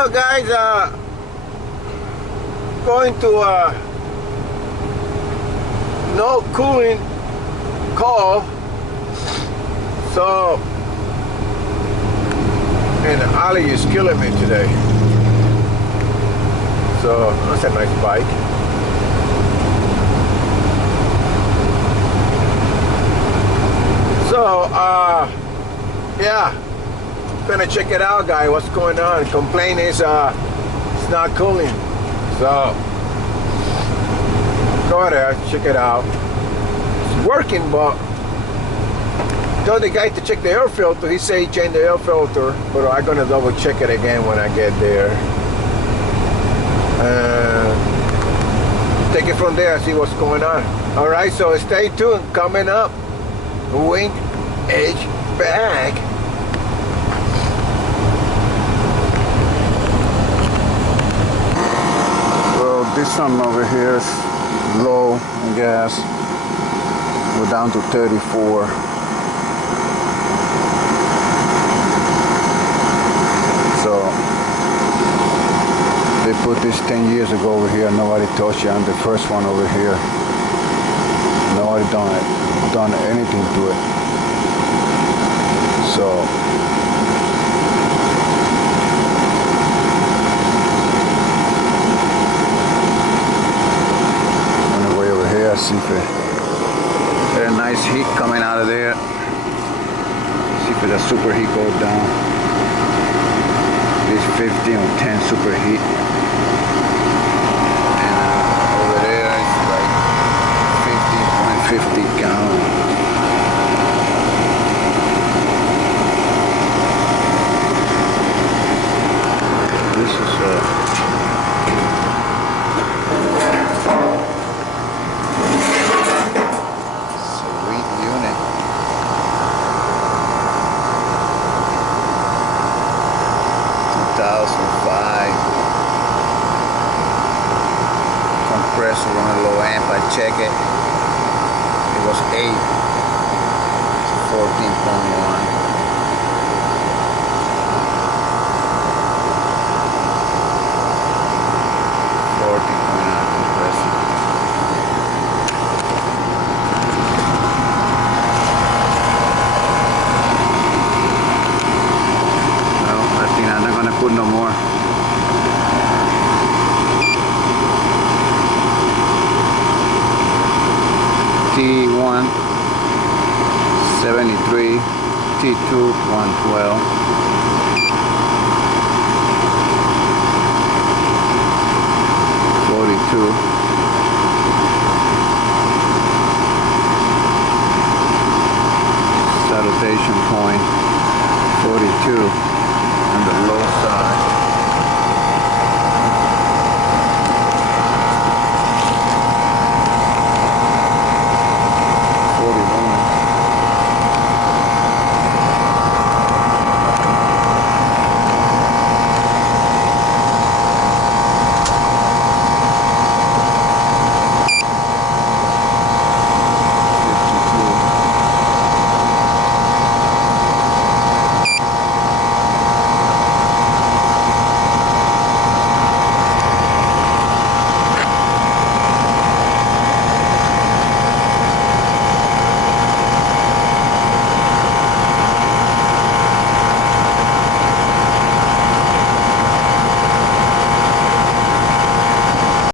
Well, guys, going to no cooling call. So, and Ali is killing me today. So that's a nice bike. So, yeah, gonna check it out, guys. What's going on? Complaint is it's not cooling. So go there, check it out. It's working, but told the guy to check the air filter. He said he changed the air filter, but I'm gonna double check it again when I get there. Take it from there, see what's going on. All right, so stay tuned. Coming up, Wink H back. Well, this one over here is low in gas. We're down to 34. So they put this 10 years ago over here. Nobody touched it. I'm the first one over here. Nobody done anything to it. So on the way over here, I see there's a nice heat coming out of there. See if the superheat goes down. This 15 or 10 superheat. And over there it's like 50.50 gallons. This is sweet unit. Compressor on a low amp. I check it. It was 8. It's 14.1. Put no more. T1 73, T2 112. Salutation point 42.